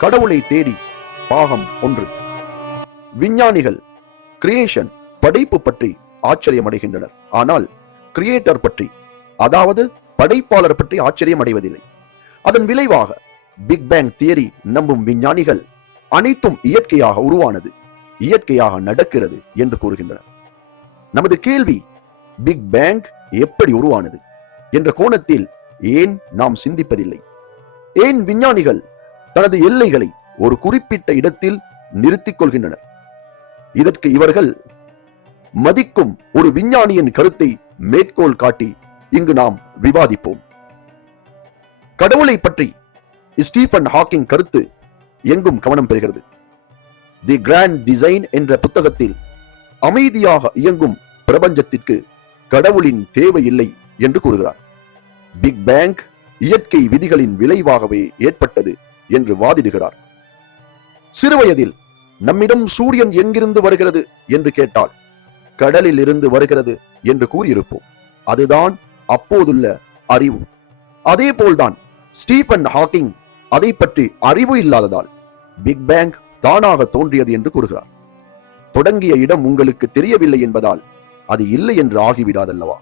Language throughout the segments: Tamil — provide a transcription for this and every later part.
கடவுளை தேடி பாகம் ஒன்று. விஞ்ஞானிகள் கிரியேஷன் படைப்பு பற்றி ஆச்சரியமடைகின்றனர். ஆனால் கிரியேட்டர் பற்றி அதாவது படைப்பாளர் பற்றி ஆச்சரியம் அடைவதில்லை அதன் விளைவாக பிக் பேங் தியரி நம்பும் விஞ்ஞானிகள் அனைத்தும் இயற்கையாக உருவானது இயற்கையாக நடக்கிறது என்று கூறுகின்றனர். நமது கேள்வி பிக் பேங் எப்படி உருவானது? என்ற கோணத்தில் ஏன் நாம் சிந்திப்பதில்லை? ஏன் விஞ்ஞானிகள் தனது எல்லைகளை ஒரு குறிப்பிட்ட இடத்தில் நிறுத்திக் கொள்கின்றனர். இதற்கு இவர்கள் மதிக்கும் ஒரு விஞ்ஞானியின் கருத்தை மேற்கோள் காட்டி இங்கு நாம் விவாதிப்போம். கடவுளை பற்றி ஸ்டீஃபன் ஹாக்கிங் கருத்து எங்கும் கவனம் பெறுகிறது. தி கிராண்ட் டிசைன் என்ற புத்தகத்தில் அமைதியாக இயங்கும் பிரபஞ்சத்திற்கு கடவுளின் தேவையில்லை என்று கூறுகிறார். பிக் பேங்க் இயற்கை விதிகளின் விளைவாகவே ஏற்பட்டது என்று வாதிடுகிறார். சிறுவயதில் நம்மிடம் சூரியன் எங்கிருந்து வருகிறது? என்று கேட்டால் கடலில் இருந்து வருகிறது என்று கூறியிருப்போம். அதுதான் அப்போதுள்ள அறிவு. அதே போல்தான் ஸ்டீஃபன் ஹாக்கிங் அதை பற்றி அறிவு இல்லாததால் பிக் பேங் தானாக தோன்றியது என்று கூறுகிறார். தொடங்கிய இடம் உங்களுக்கு தெரியவில்லை என்பதால் அது இல்லை என்று ஆகிவிடாதல்லவா?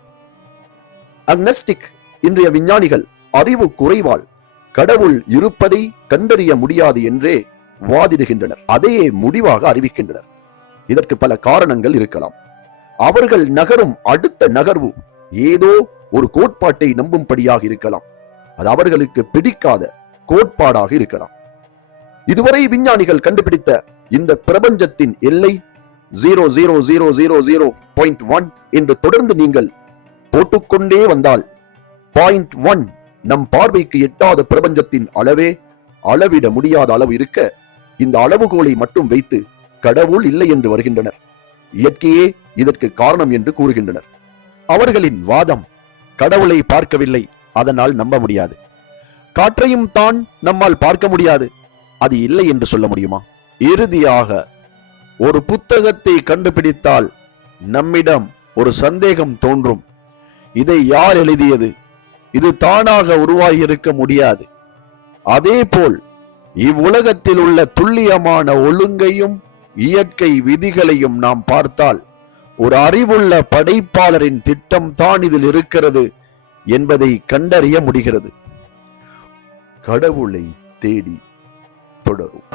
அக்னஸ்டிக் இன்றைய விஞ்ஞானிகள் அறிவு குறைவால் கடவுள் இருப்பதை கண்டறிய முடியாது என்றே வாதிடுகின்றனர். அதையே முடிவாக அறிவிக்கின்றனர். இதற்கு பல காரணங்கள் இருக்கலாம். அவர்கள் நகரும் அடுத்த நகர்வு ஏதோ ஒரு கோட்பாட்டை நம்பும்படியாக இருக்கலாம். அது அவர்களுக்கு பிடிக்காத கோட்பாடாக இருக்கலாம். இதுவரை விஞ்ஞானிகள் கண்டுபிடித்த இந்த பிரபஞ்சத்தின் எல்லை zero zero zero zero zero point one என்று தொடர்ந்து நீங்கள் போட்டுக்கொண்டே வந்தால் பாயிண்ட் ஒன் நம் பார்வைக்கு எட்டாத பிரபஞ்சத்தின் அளவே அளவிட முடியாத அளவு இருக்க இந்த அளவுகோலை மட்டும் வைத்து கடவுள் இல்லை என்று வருகின்றனர். இயற்கையே இதற்கு காரணம் என்று கூறுகின்றனர். அவர்களின் வாதம் கடவுளை பார்க்கவில்லை அதனால் நம்ப முடியாது. காற்றையும் தான் நம்மால் பார்க்க முடியாது. அது இல்லை என்று சொல்ல முடியுமா? இறுதியாக ஒரு புத்தகத்தை கண்டுபிடித்தால் நம்மிடம் ஒரு சந்தேகம் தோன்றும். இதை யார் எழுதியது? இது தானாக உருவாகி இருக்க முடியாது. அதேபோல் இவ்வுலகத்தில் உள்ள துல்லியமான ஒழுங்கையும் இயற்கை விதிகளையும் நாம் பார்த்தால் ஒரு அறிவுள்ள படைப்பாளரின் திட்டம் தான் இதில் இருக்கிறது என்பதை கண்டறிய முடிகிறது. கடவுளை தேடி தொடரும்.